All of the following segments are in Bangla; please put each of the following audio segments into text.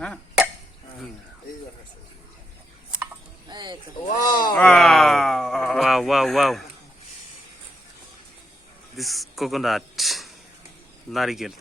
হ্যাঁ Wow, wow, wow. This coconut, narigel.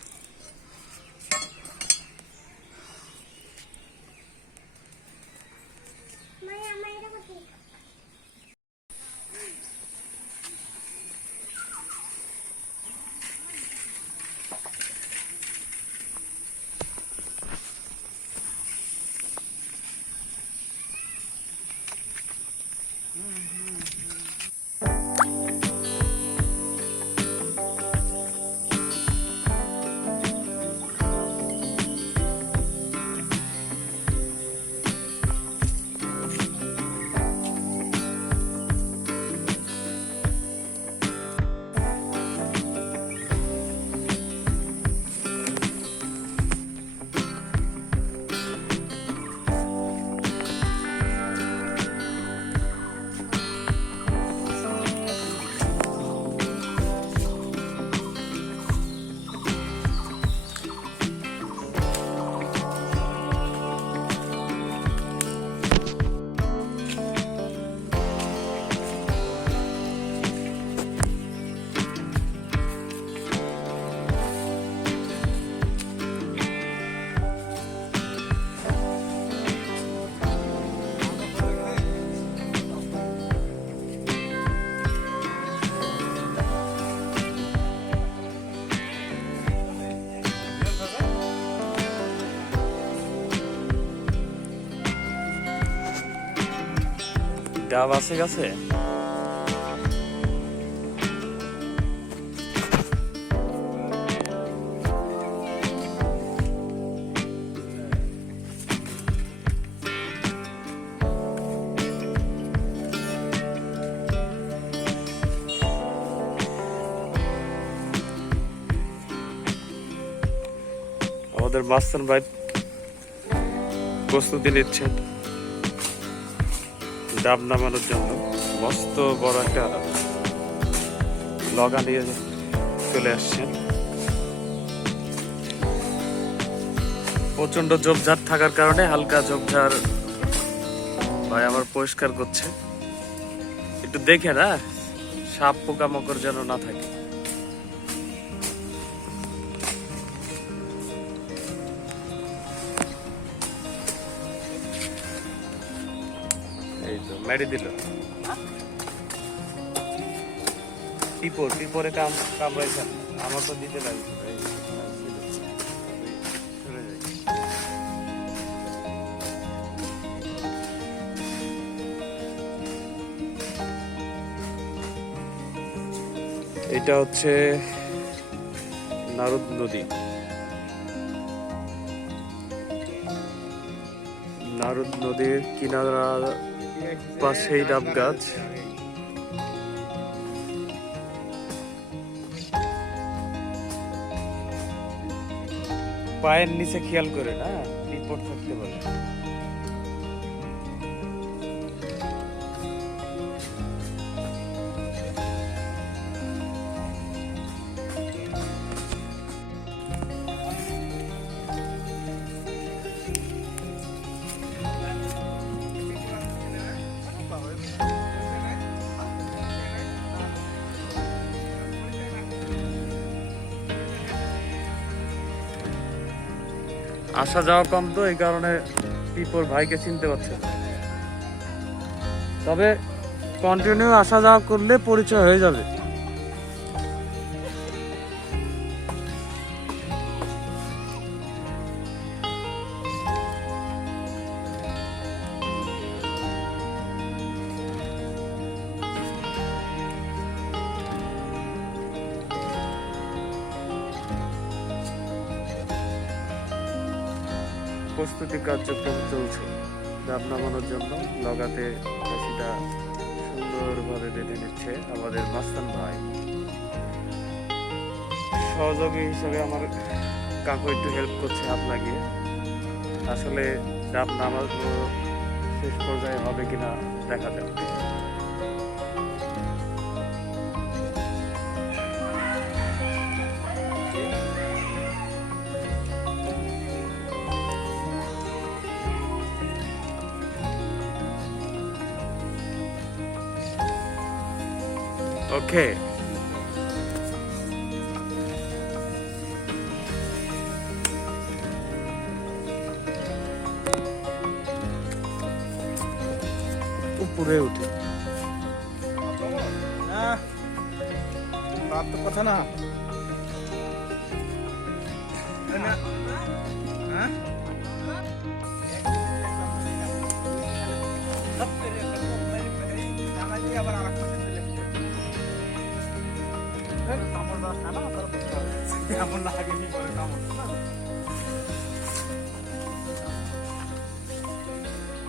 ডাব আছে গাছে? আমাদের মাস্টার ভাই প্রস্তুতি নিচ্ছেন ডাব নামানোর জন্য। মস্ত বড় একটা লগা নিয়ে চলে আসছেন। প্রচন্ড ঝোপঝাড় থাকার কারণে হালকা ঝোপঝাড় ভাই আমার পরিষ্কার করছে। একটু দেখে না সাপ পোকামাকড় যেন না থাকে। এই তো মেরে দিল। পিপরে কামড়াইছে, আমার তো দিতে লাগছে। এটা হচ্ছে নারদ নদী। নারদ নদীর কিনারার পাশেই ডাব গাছ। পায়ের নিচে খেয়াল করে না পিঁপড় থাকতে পারে। আসা যাওয়া কম তো এই কারণে পিঁপড় ভাইকে চিনতে পারছে না। তবে কন্টিনিউ আসা যাওয়া করলে পরিচয় হয়ে যাবে। প্রস্তুতি কার্যক্রম চলছে ডাব নামানোর জন্য। লগাতে রশিটা সুন্দরভাবে বেঁধে নিচ্ছে আমাদের মাস্তান ভাই। সহযোগী হিসেবে আমার কাকু একটু হেল্প করছে হাত লাগিয়ে। আসলে ডাব নামানো শেষ পর্যায়ে হবে কিনা দেখা যাবে। ওকে। উপরে উঠে বাপ তো কথা না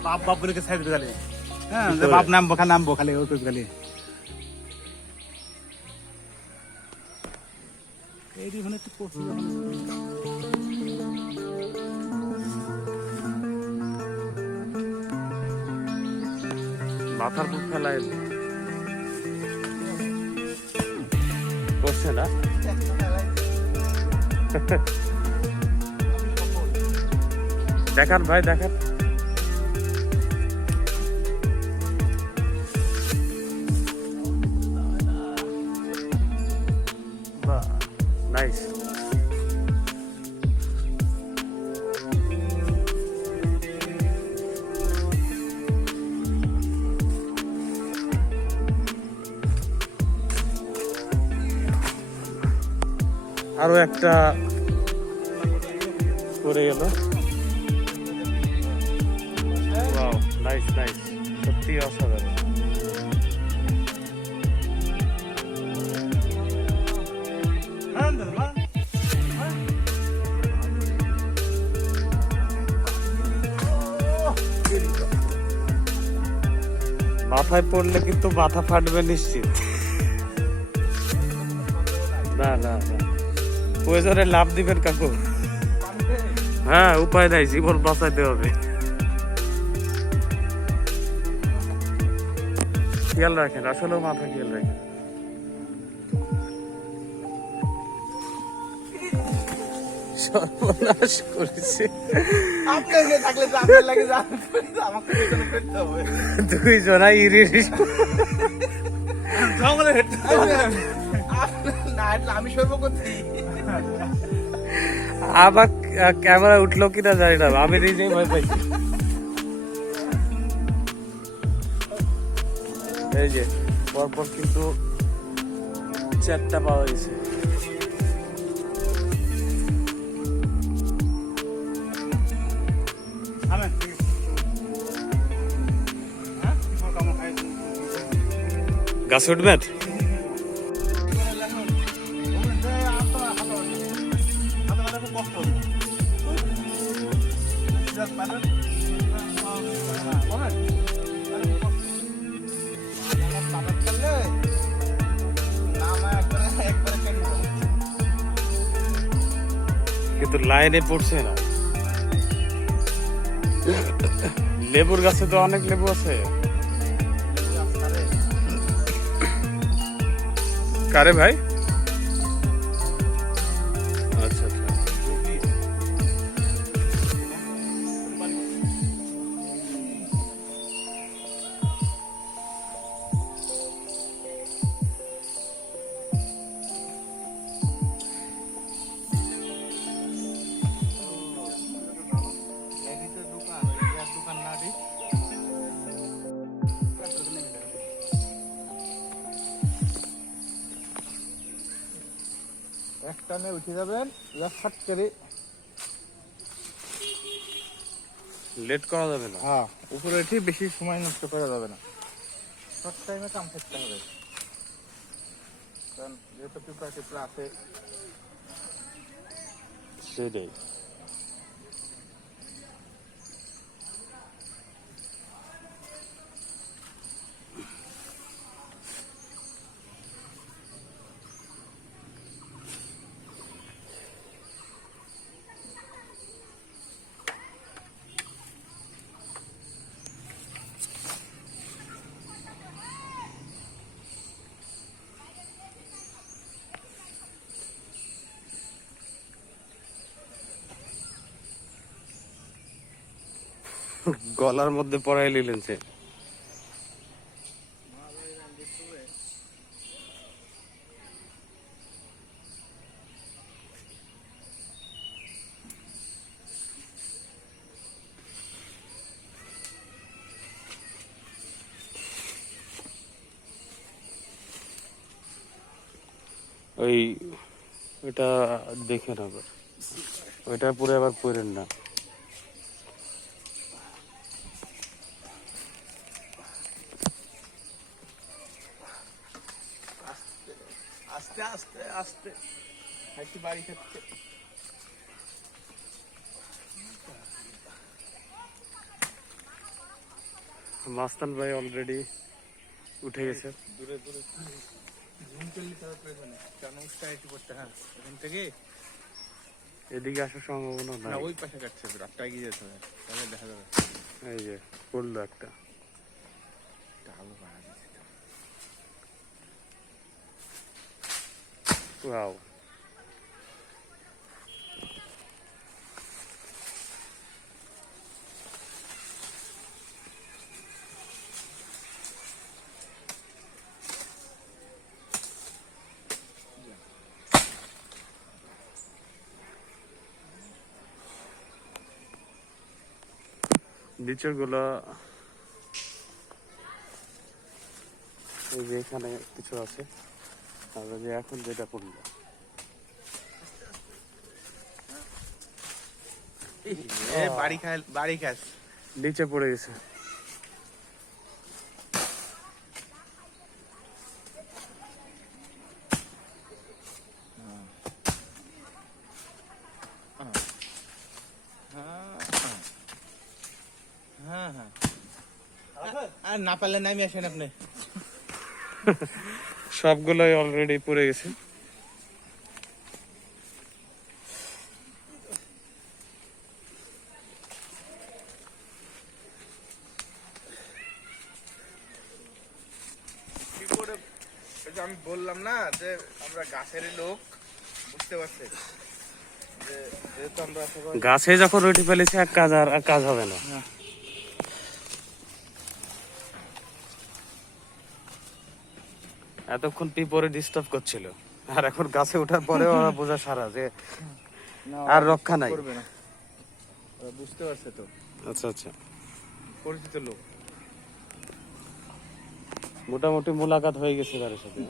বাপ বাপ বলে সাইড খালি হ্যাঁ বাপ নামবো খালি ওই খালি এইটি মানে একটু কষ্ট মাথার বুক ফেলায় করছে না। দেখান ভাই দেখান। নাইস। আরো একটা করে গেল। ওয়াও, নাইস নাইস, সত্যি অসাধারণ। মাথায় পড়লে কিন্তু মাথা ফাটবে নিশ্চিত। না না না, প্রয়োজনে লাভ দিবেন কাকু। হ্যাঁ, উপায় নাই, জীবন বাঁচাইতে হবে। খেয়াল রাখেন, আসলেও মাথা খেয়াল রাখেন। সর্বনাশ করেছে। দুইজনা আমি সর্ব করছি। আবার ক্যামেরা উঠলো কিনা জানি না, আমি নিজেই ভয় পাইছি। এই যে পরপর কিন্তু 4টা পাওয়া গেছে। গাছে উঠবেন? কিন্তু লাইনে পড়ছে না। লেবুর গাছে তো অনেক লেবু আছে। কারে ভাই? আচ্ছা আচ্ছা, একটানে উঠে যাবেন, ফাট করে লেট করা যাবে না। হ্যাঁ, উপরে উঠে বেশি সময় নষ্ট করা যাবে না, শর্ট টাইমে কাম করতে হবে। কারণ যেহেতু পিঁপড়া টিপড়া আছে। সেটাই। গলার মধ্যে পড়াই নিলেন সে। ওই ওটা দেখেন আবার, ওইটা পুরো আবার পড়েন না। আস্তে আস্তে আস্তে একটু বাড়ি খাচ্ছে। মাস্তান ভাই অলরেডি উঠে গেছে। দূরে দূরে ঝুম চললি তার প্রয়োজনে কেন উষ্টা একটু করতে। হ্যাঁ এখান থেকে এদিকে আসার সম্ভাবনা না, নাই। ওই পাশে কাটছে, রাতটা এগিয়ে যেতে হবে, তাহলে দেখা যাবে। এই যে পড়লো একটা। আলো বাড়া দিচ্ছে। ওয়াও, নিচের গুলো এই যে এখানে কিছু আছে, আর যে এখন যেটা পড়লো বাড়ি খায়, বাড়ি খাস। নিচে পড়ে গেছে। হ্যাঁ হ্যাঁ, আর না পারলে নামি আসেন আপনি। সবগুলোই অলরেডি পড়ে গেছে। আমি বললাম না যে আমরা গাছেরই লোক, বুঝতে পারছি যে যেহেতু আমরা গাছে যখন রুটি ফেলেছে এক কাজ আর কাজ হবে না। এতক্ষণ পিপরে ডিস্টার্ব করছিল, আর এখন গাছে ওঠার পরেও ওরা বোঝা সারা যে আর রক্ষা নাই। করবে না, ওরা বুঝতে পারছে তো। আচ্ছা আচ্ছা, পরিচিত লোক। মোটামুটি মোলাকাত হয়ে গেছে তাদের সাথে।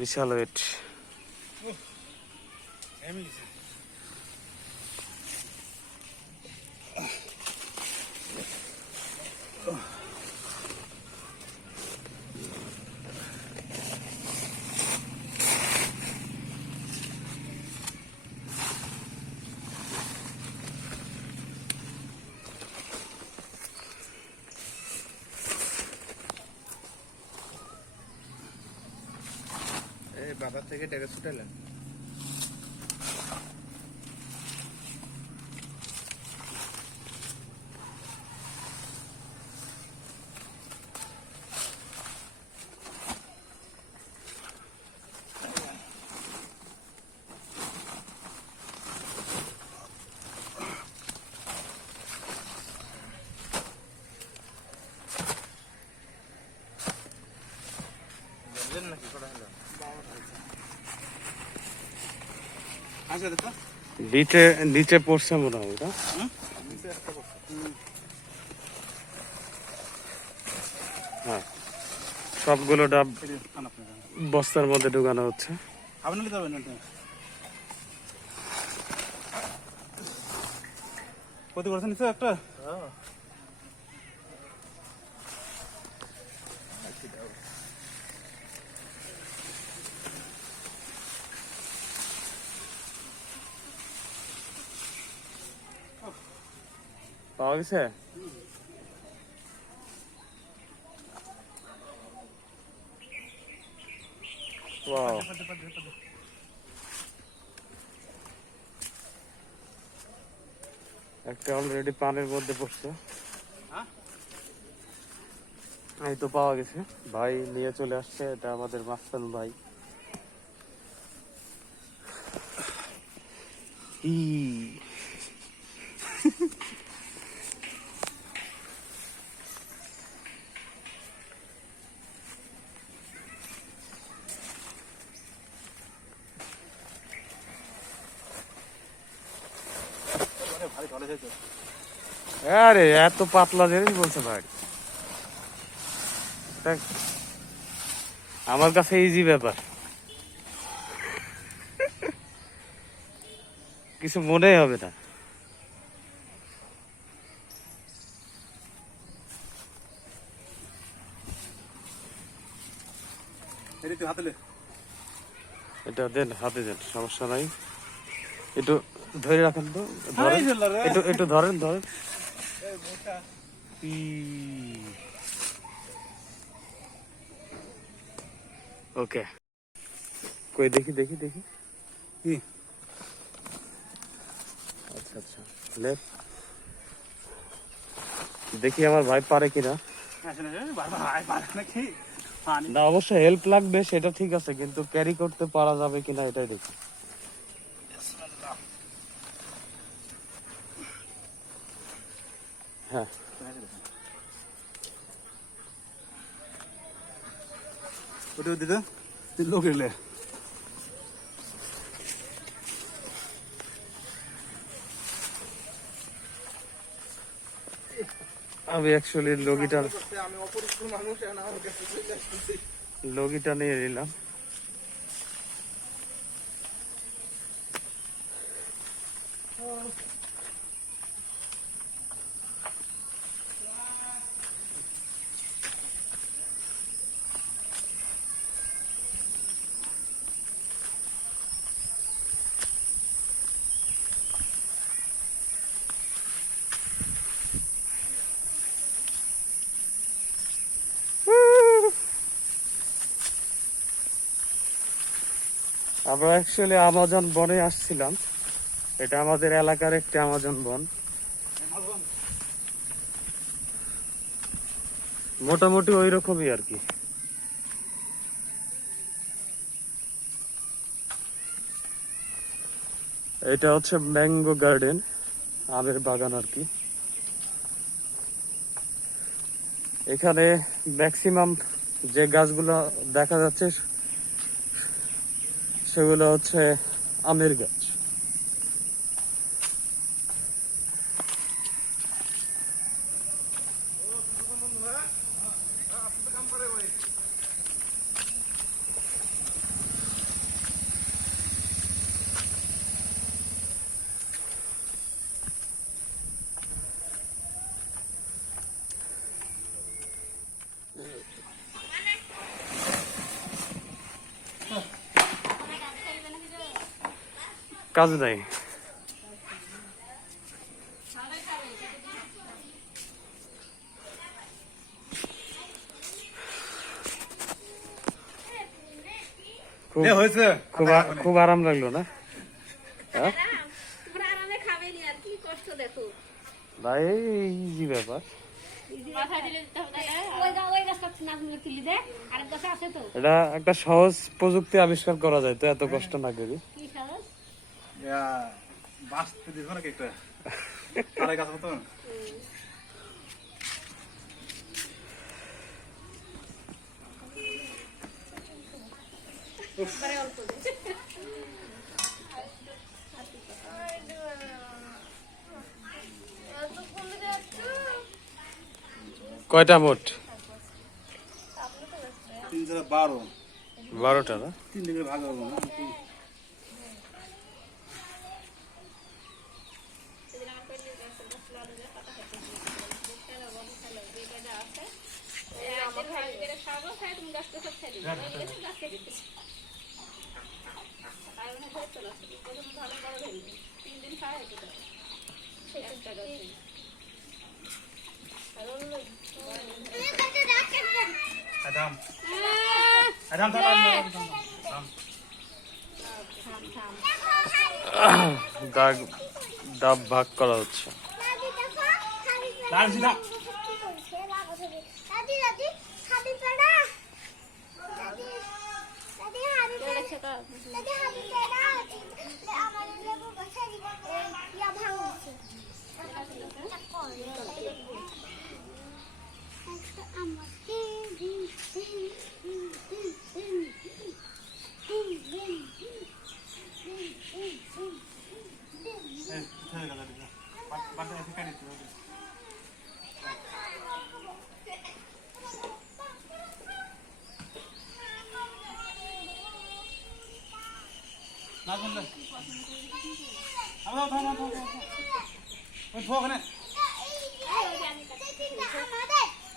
বিশাল ওয়েট। বাবার থেকে টাকা ছুটালেন। নাকি করা হলো নিচে নিচে পড়ছে মনে হয়। হ্যাঁ, সবগুলো ডাব বস্তার মধ্যে ঢুকানো হচ্ছে। ক্ষতি করছেন নিশ্চয় একটা। পাওয়া গেছে। ওয়াও, একটা অলরেডি পানের মধ্যে পড়ছে। এই তো পাওয়া গেছে, ভাই নিয়ে চলে আসছে। এটা আমাদের মাস্তান ভাই। আরে এত পাতলা জিনিস বলছে ভাই, দেখ, আমার কাছে ইজি ব্যাপার, কিছু মনেই হবে না। এটা দেন, হাতে দেন, সমস্যা নাই। একটু ধরে রাখেন তো, ধরেন, একটু ধরেন ধরেন। ওকে, কই দেখি দেখি দেখি, কি? আচ্ছা আচ্ছা, দেখি আমার ভাই পারে কিনা। না অবশ্য হেল্প লাগবে সেটা ঠিক আছে, কিন্তু ক্যারি করতে পারা যাবে কিনা এটাই দেখি। হ্যাঁ ওটা দিতে তুই লোক এলে আমি অ্যাকচুয়ালি আমি অপরিচিত মানুষ, আর আমার কাছে চলে আসতেছি। লগিটা নিয়ে নিলাম। আমরা অ্যাকচুয়ালি আমাজন বনে আসছিলাম, এটা আমাদের এলাকার একটি আমাজন বন, মোটামুটি ওই রকমই আর কি। এটা হচ্ছে ম্যাঙ্গো গার্ডেন, আমের বাগান আর কি। এখানে ম্যাক্সিমাম যে গাছগুলো দেখা যাচ্ছে সেগুলো হচ্ছে আমের গাছ। কাজ নাই, হয়েছে খুব আরাম লাগলো না? হ্যাঁ ভাই, ইজি ব্যাপার, এটা একটা সহজ প্রযুক্তি আবিষ্কার করা যায় তো, এত কষ্ট না করি। বাঁচতে দিব নাকি একটা আড়াই গাছ মতন কয়টা মোট? 3 × 12 12টা না? 3 দিকে ভাগ হবো না Adam. Adam দাগ ডাব ভাগ করা হচ্ছে।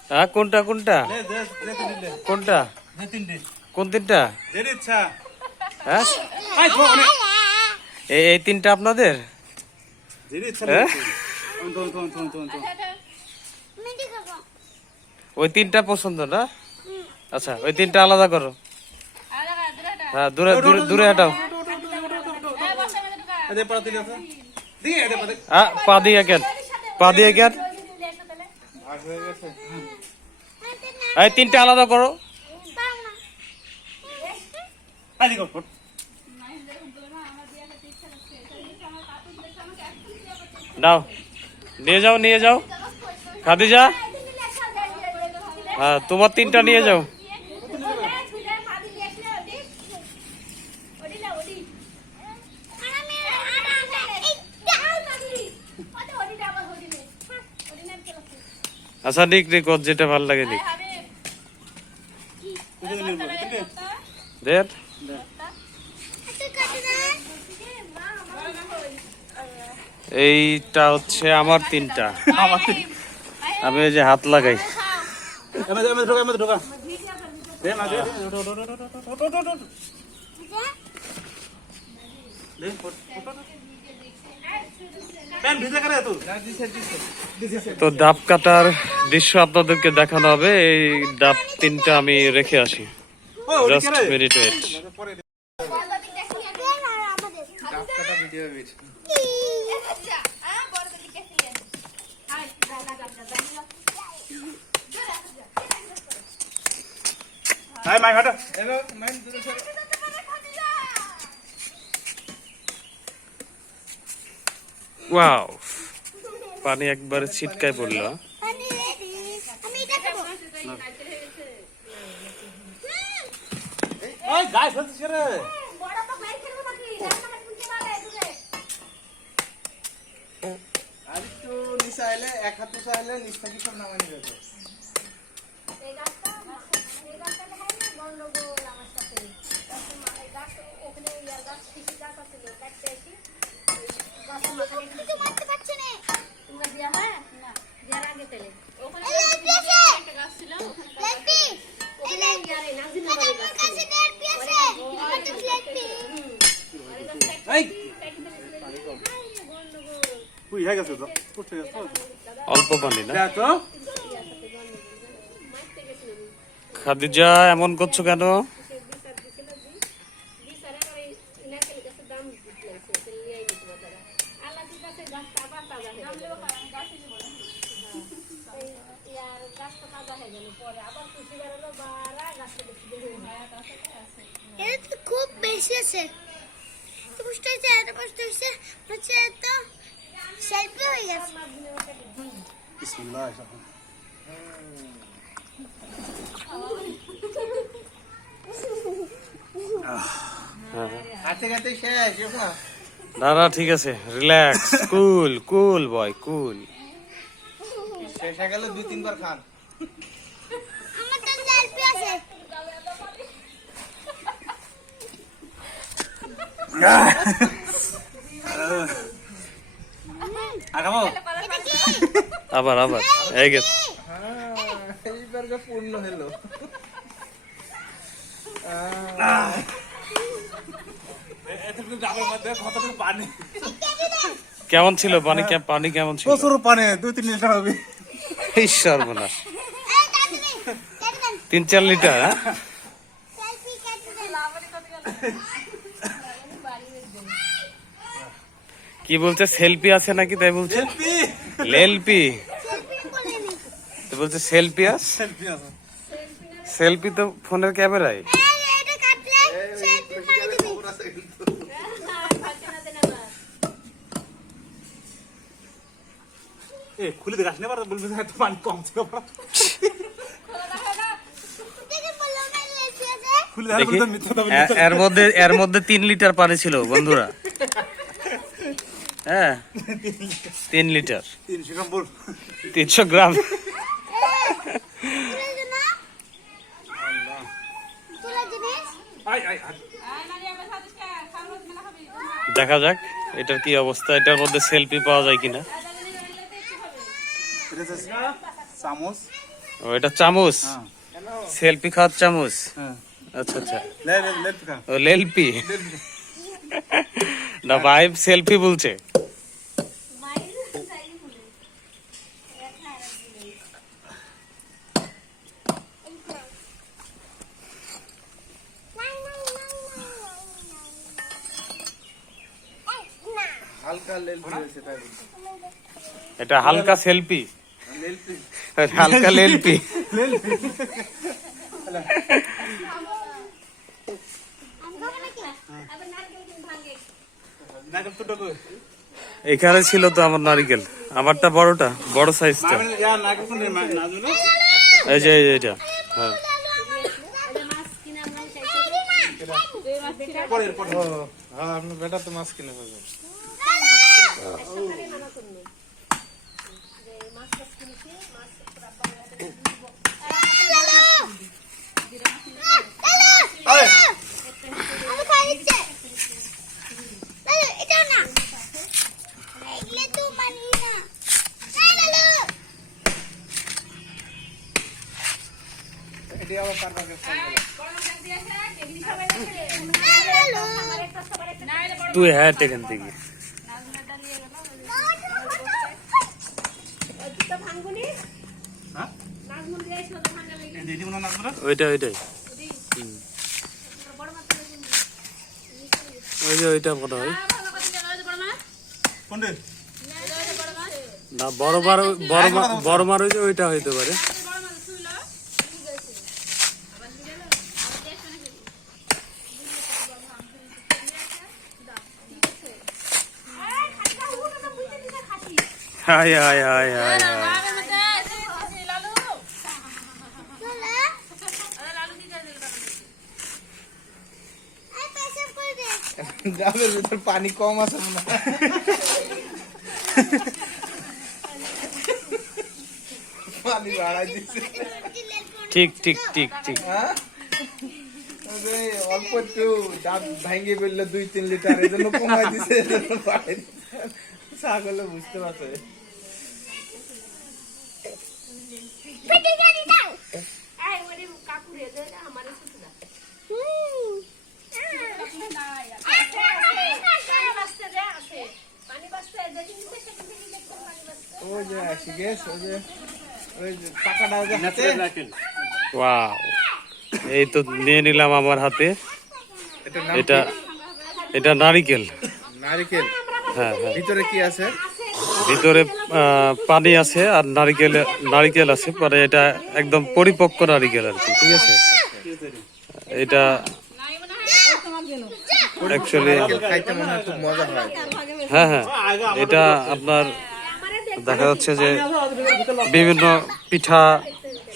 হ্যাঁ কোনটা কোনটা কোনটা কোন তিনটা হ্যাঁ এই তিনটা আপনাদের হ্যাঁ? ওই তিনটা পছন্দ না আচ্ছা ওই তিনটা আলাদা করো হ্যাঁ দূরে দূরে দূরে হাঁটাও পা দিয়ে কেন পা দিয়ে কেন ভাগ হয়ে গেছে। এই তিনটা আলাদা করো নাও নিয়ে যাও খাদিজা হ্যাঁ তোমার তিনটা নিয়ে যাও আচ্ছা নিক ওর যেটা ভালো লাগে নিক দেখ এইটা হচ্ছে আমার তিনটা আমি এই যে হাত লাগাই তো ডাব কাটার দৃশ্য আপনাদেরকে দেখানো হবে এই ডাব তিনটা আমি রেখে আসি জাস্ট মিনিট ওয়েট ডাব কাটা ভিডিও বেশ। এলো, মাইন দূরে সরো। ওয়াও পানি একবারে ছিটকায় পড়লো আর একটু নিচে আইলে, এক হাত উঁচা আইলে নিচ থেকে সব নামানি যেত। অল্প পানি না খাদিজা এমন করছো কেন খুব বেশি আছে তো সেলফি হয়ে গেছে হাতে হাতে শেষ না। না ঠিক আছে রিল্যাক্স কুল বয় কুল শেষ হয়ে গেল 2-3 বার খান। আমার তো সেলফি আছে আবার এই গেছে এইবার পূর্ণ হলো। কেমন ছিল পানি কেমন ছিল প্রচুর পানি 2-3 লিটার হবে এই সর্বনাশ 3-4 লিটার হ্যাঁ সেলফি কাটতে কি বলছে সেলফি আছে নাকি তাই বলছে লেলপি তো বলছে সেলফি আছে সেলফি তো ফোনের ক্যামেরায় এটা কাটলে সেলফি মারি দিবি খুলে দেখাস না বলবি পানি কম ছিল দেখে বললাম না সেলফি আছে খুলে দেখি এর মধ্যে 3 লিটার পানি ছিল বন্ধুরা হ্যাঁ 3 লিটার 300 গ্রাম বল 300 গ্রাম তুলা জিনিস আই দেখা যাক এটার কি অবস্থা, এটার মধ্যে সেলফি পাওয়া যায় কিনা? এটা হচ্ছে চামচ। ও এটা চামচ, হ্যাঁ সেলফি খাওয়ার চামচ। হ্যাঁ আচ্ছা আচ্ছা, লে পিকা ও লেলপি না ভাই, সেলফি বলছে। হালকা লেলপি হয়েছে তাই বলছি। এটা হালকা সেলফি, লেলপি হালকা লেলপি। নাকে তো ডকো এখানে ছিল তো আমার নারিকেল, আমারটা বড়টা, বড় সাইজটা। মানে ইয়া নাকে তো নাজুলো এই যে এটা, হ্যাঁ পরে পরে ও হ্যাঁ, আপনার বেটা তো মাছ কিনে ফেলবে। এটি আবার কার কাছে তুই হ্যাঁ এখান থেকে। হ্যাঁ দিদি মনে নাজুলো ওইটাই ওই যে ওইটা মনে হয় কোনটা না, বড় মার হয়েছে, ওইটা হইতে পারে। High high high high high, ডাবের ভিতর পানি কম আছে মনে হয়। পানি বাড়াই দিচ্ছে। ঠিক ঠিক ঠিক ঠিক। হ্যাঁ? ওরে, অল্প একটু ডাব ভাঙে ফেললো 2-3 লিটার, এই জন্য কমাই দিছে, এই জন্য বাড়াই দিছে। ছাগলে বুঝতে পারছে। ওই যে আসি গেছ, ওই যে টাকাটা যে হাতে। ওয়াও, এই তো নিয়ে নিলাম আমার হাতে। এটা নাম এটা এটা নারিকেল। নারকেল। হ্যাঁ হ্যাঁ, ভিতরে কি আছে? ভিতরে পানি আছে আর নারিকেল আছে, পরে এটা একদম পরিপক্ক নারিকেল আর কি, ঠিক আছে। এটা অ্যাকচুয়ালি নারকেল খাইতে মনে হয় খুব মজা হয়। হ্যাঁ হ্যাঁ, এটা আপনার দেখা যাচ্ছে যে বিভিন্ন পিঠা,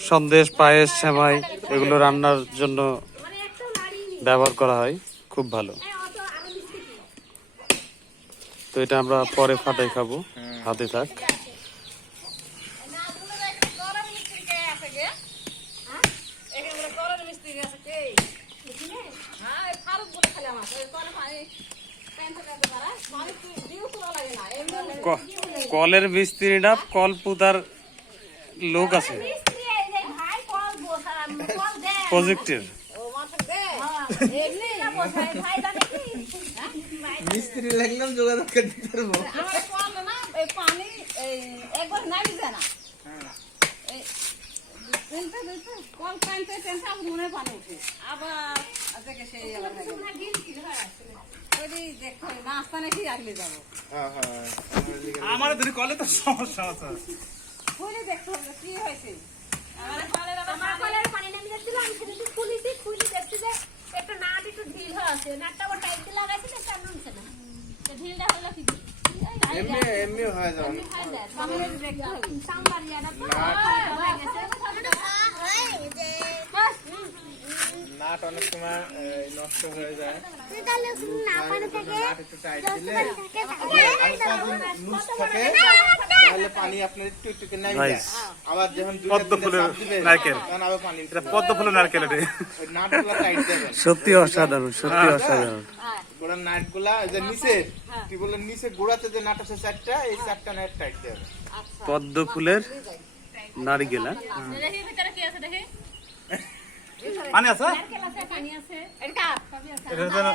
সন্দেশ, পায়েস, সেমাই এগুলো রান্নার জন্য ব্যবহার করা হয়, খুব ভালো। তো এটা আমরা পরে ফাটাই খাবো, হাতে থাক। কলের মিস্ত্রি না, কল পুতার লোক আছে প্রজেক্টের। মিস্ত্রি লাগলাম, যোগাযোগ করতে পারবো। হ্যাঁ হ্যাঁ, আমার ধরে কলে তো সমস্যা আছে এমনি এমনি হয়ে যাবে। নাট অনেক সময় নষ্ট হয়ে যায়। নাট একটু টাইট দিলে হালকা লুজ থাকে, তাহলে পানি আপনার একটু একটু করে নামিয়ে ভাই। যায়। আবার যখন দুইটা পদ্ম তিনটা ফুলের চাপ দিবেন, নারকেল। তখন আবার পানি এটা পদ্ম ফুলের নারকেল এটা। ওই নাটগুলা টাইট দেবেন। সত্যি অসাধারণ, সত্যি অসাধারণ। গোড়ার নাটগুলা এই যে নিচে কি বলেন নিচে গোড়াতে যে নাট আছে চারটা, এই চারটা নাট টাইট দেবেন। পদ্ম ফুলের নারিকেল, হ্যাঁ? পানি আছে? এটা হচ্ছে না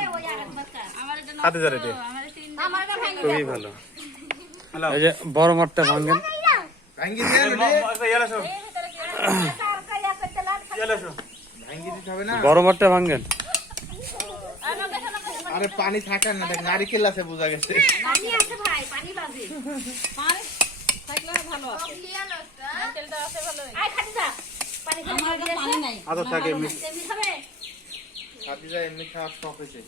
খাতে যার এটা। খুবই ভালো। হ্যালো। এই যে বড় মাঠটা ভাঙেন। ভাঙ্গি দেন, ইয়ালে আসো। ইয়ালে আসো। ভাঙ্গি দিতে হবে না। বড় মাঠটা ভাঙেন। আরে পানি থাকার না, দেখ নারিকেল আছে বোঝা গেছে। পানি আছে ভাই, পানি বাজে। পানি থাকলে ভালো আছে। তেলটা আছে ভালো। আয় খাটি যা। পানি আমার কাছে পানি নাই। আদা থাকে এমনি। এমনি খাবে? খাদিজা এমনি খাওয়ার শখ হয়েছে।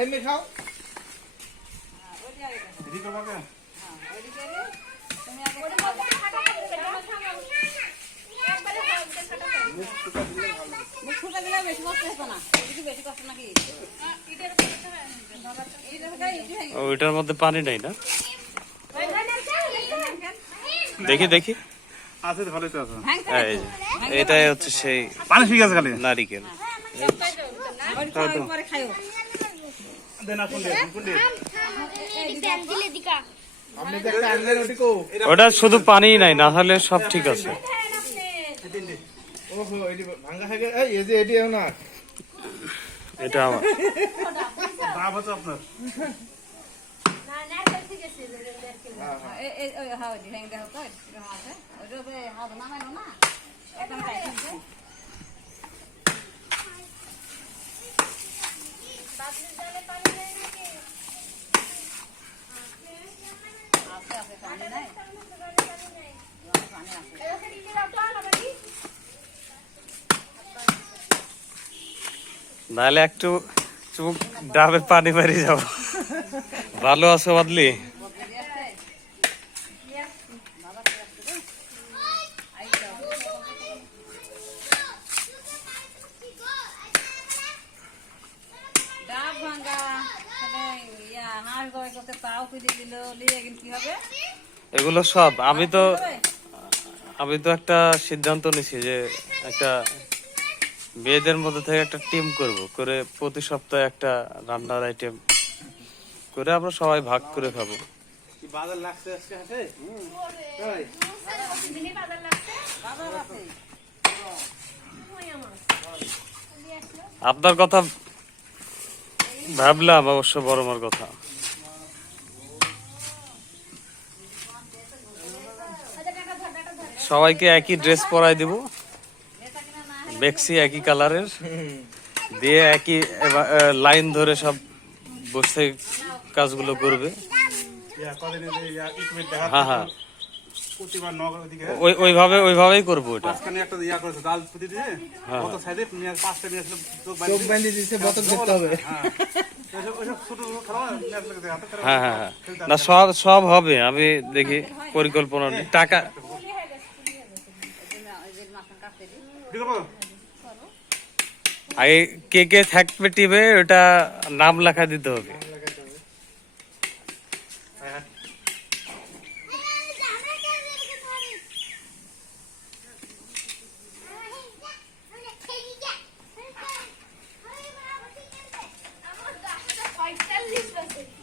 এমনি খাও। দিদি করবা কে? তুমি আগে খাটা খাবে, পেটটা খাও। একবারে খাও, খাটা খাও। মুখটা দিলে বেশি কষ্ট হতো না। এদিকে বেশি কষ্ট নাকি? ইটের উপরে খাবে। ইটের উপরে ইট হয়ে ও, এটার মধ্যে পানি নাই না? গেছে। দেখি দেখি। আছে তো ভালোই তো আছে। এই যে, এটাই হচ্ছে সেই পানি ঠিক আছে খালি। নারিকেল। পরে খাইও। দেন আসুন দেন কোন দিন? আপনি যে একটা আনলেন ওটি কো? ওটা শুধু পানিই নাই, না হলে সব ঠিক আছে। ওহো, এটি ভাঙ্গা হয়ে গেছে। এই যে এটি না। এটা আমার। দাম হচ্ছে আপনার। না না ঠিক আছে নাহলে একটু চুপ ডাবে পানি মারি যাব। ভালো আছো বাদলি? ডাব ভাঙা হাঁস দয় করতে তাও কিনে দিল নিয়ে গেলে কি হবে? এগুলো সব আমি তো একটা সিদ্ধান্ত নিছি যে একটা মেয়েদের মধ্যে থেকে একটা টিম করব, করে প্রতি সপ্তাহে একটা রান্নার আইটেম করে আমরা সবাই ভাগ করে খাবো। কি বাজার লাগছে আজকে হাটে? তাই? দিনই বাজার লাগছে বাজার আছে আপনার কথা ভাবলাম, অবশ্য বড় মার কথা। সবাইকে একই ড্রেস পরাই দিব, বেক্সি একই কালারের দিয়ে একই লাইন ধরে সব বসে কাজগুলো করবে। ইয়া কদিন ইয়া ইকুইপমেন্ট দেখা হ্যাঁ হ্যাঁ, প্রতিবার নগর ওদিকে ওইভাবেই করবো এটা। মাঝখানে একটা ইয়া করেছে জাল পুঁতি দিয়ে কত সাইডে নিয়ে পাঁচটা নিয়ে আসলে চোখ বাইরে চোখ বাঁধি দিছে, বতক দেখতে হবে। হ্যাঁ ওইসব ছোট ছোট খেলা নিয়ে আসলে হাতে করে হ্যাঁ হ্যাঁ হ্যাঁ, না সব সব হবে। আমি দেখি পরিকল্পনা টাকা ঠিক আছে। আগে কে কে থাকবে টিমে ওটা নাম লেখা দিতে হবে।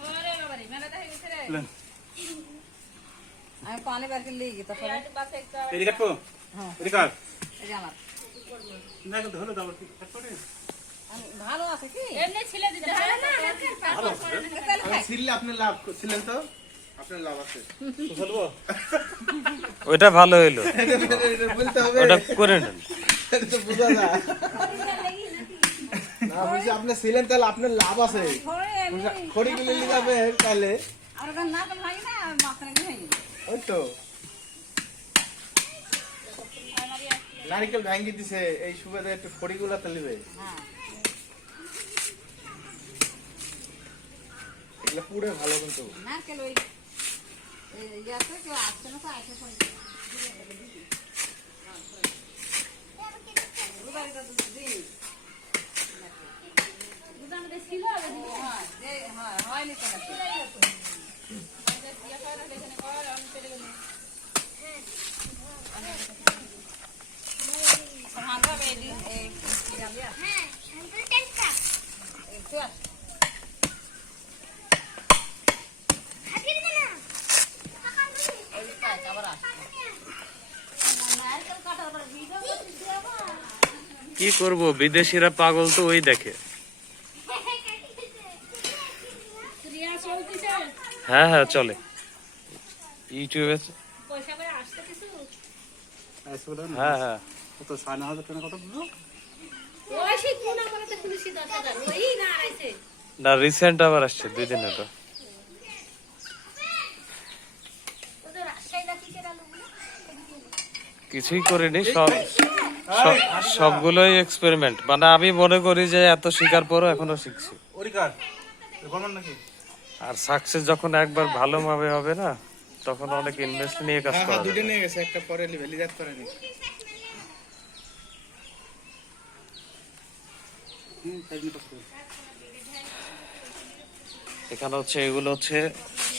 ওরে বাবা রে মেলা দেখা গেছে রে আমি পানি বের করে লিয়ে গেছি তারপরে এদিকে কাটবো এদিকে কাট এই যে আমার না কিন্তু হলো দাও ঠিক কাটবো রে ভালো আছে কি এমনি ছিলে দিতে হয় না আমি ছিললে আপনি লাভ ছিলেন তো? আপনার লাভ আছে। চলবো ওইটা ভালো হইলো, এটা বলতে হবে। ওটা করে নেন। এটা তো বোঝা যায়। না বলছি আপনি ছিলেন তাহলে আপনার লাভ আছে। খড়িগুলো নিয়ে যাবে তাহলে। আর ওখানে না তো ভাই না মাথায় ভাই ওই তো নারিকেল ভাঙ্গি দিছে, এই সুবাদে একটু খড়িগুলা তালিবে। হ্যাঁ এগুলো পুরো ভালো কিন্তু। নারকেল ওই ইয়াতে কেউ আসছে না তো আসে পড়ে দুবারিটা দিই দুদামে ছিল হ্যাঁ হয়নি তো কি করব, বিদেশিরা পাগল তো ওই দেখে। রিয়া চলতেছে হ্যাঁ হ্যাঁ চলে ইউটিউবে। পয়সা করে আসতে কিছু হ্যাঁ হ্যাঁ কত 9,500 টাকা কত দিল? ওই শীত মনে করে তো শুনেছি 10,000 ওই না আইছে না, রিসেন্ট আবার আসছে 2 দিন হলো। ওদের রাজশাহী কি কেন কিছুই করিনি, সবগুলোই এক্সপেরিমেন্ট। মানে আমি মনে করি যে এত শিকার পরও এখনো শিখছি। ওরিকার গভর্নমেন্ট নাকি? আর সাকসেস যখন একবার ভালোভাবে হবে না, তখন অনেক ইনভেস্ট নিয়ে কাজ হ্যাঁ করা হ্যাঁ, দুটো যাবে। নিয়ে গেছে, একটা পরে লিজাত করেনি। সাইজে কত? এখানে হচ্ছে এগুলো হচ্ছে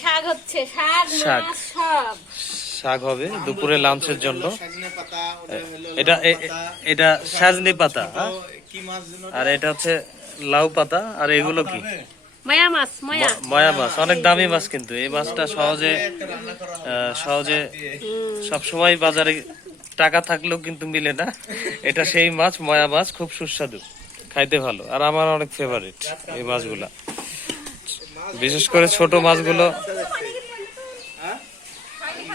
শাক হচ্ছে শাক শাক। মাছ সব শাক হবে দুপুরে লাঞ্চের জন্য। সজনে পাতা, ওটা হলো এটা লাউ পাতা, এটা সাজনি পাতা, হ্যাঁ? কি মাছ যেন আর এটা হচ্ছে লাউ পাতা। আর এগুলো কি? মায়া মাছ মায়া ময়া মাছ। অনেক দামি মাছ, কিন্তু এই মাছটা সহজে রান্না করা হয় সহজে সবসময় বাজারে টাকা থাকলেও কিন্তু মিলে না। এটা সেই মাছ, ময়া মাছ, খুব সুস্বাদু, খাইতে ভালো। আর আমার অনেক ফেভারিট এই মাছগুলা, বিশেষ করে ছোট মাছগুলো।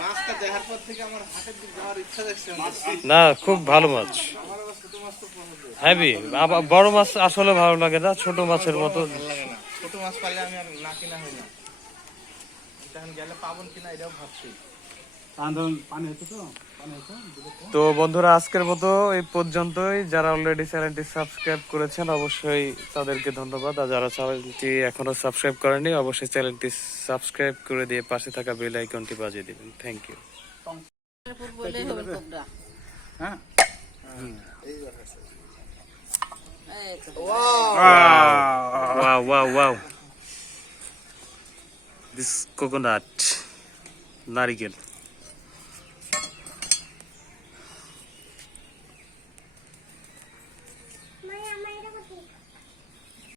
মাছটা দেখার পর থেকে আমার হাটের দিকে যাওয়ার ইচ্ছা যাচ্ছে। না, খুব ভালো মাছ, হেভি। বড় মাছ আসলে ভালো লাগে না, ছোট মাছের মতো। ভালো লাগে না, ছোট মাছ পাইলে আমি আর না কিনা হয় না। এখন গেলে পাবন কিনা এটাও ভাবছি। আন্দোলন পানি হচ্ছে তো? পানি হচ্ছে? তো বন্ধুরা, আজকের মতো এই পর্যন্তই। যারা অলরেডি চ্যানেলটি সাবস্ক্রাইব করেছেন অবশ্যই তাদেরকে ধন্যবাদ। আর যারা চ্যানেলটি এখনো সাবস্ক্রাইব করেনি অবশ্যই চ্যানেলটি সাবস্ক্রাইব করে দিয়ে পাশে থাকা বেল আইকনটি বাজিয়ে দিবেন। Thank you. বলে হবে কোবরা হ্যাঁ। এই তো Wow, wow, wow. This coconut, নারিকেল।